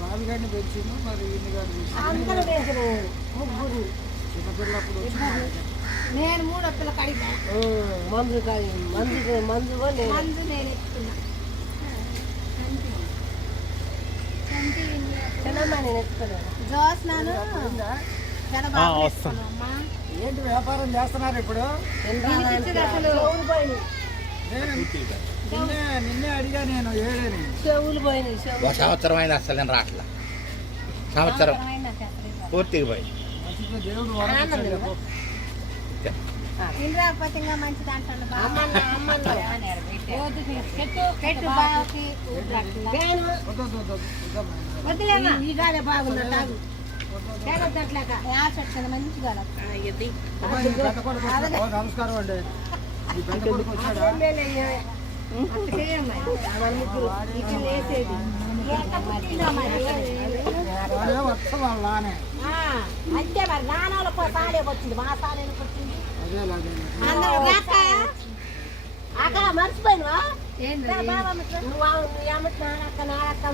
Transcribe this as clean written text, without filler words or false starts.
బాబుగాడిని పెంచిండు, మరి ఇన్ని గారు ముగ్గురు చిన్నపిల్లప్పుడు నేను 3 పిల్ల కడిగా మందు మందు మందు నేను ఎత్తుకున్నా నేను ఎత్తుకున్నాను జోస్నాను ఏంటి వ్యాపారం చేస్తున్నారు ఇప్పుడు? నిన్నే అడిగా నేను ఏడని చెవులు పోయినాయి. సంవత్సరం అయినా అసలు నేను రావట్లా. సంవత్సరం పూర్తిగా పోయి దేవుడు ఇంద్రాపతిగా మంచిది అంటాను. వదిలేమా ఈ గాలే బాగుందా మంచిగా నమస్కారం అండి. ఈ పెద్ద కొడుకు వచ్చాడా? అంతే మరి నాన్నలో సాలే వచ్చింది మా సాలేకి వచ్చింది. అక్క మర్చిపోయినవా నువ్వు ఏమంటున్నా అక్క నాడక్క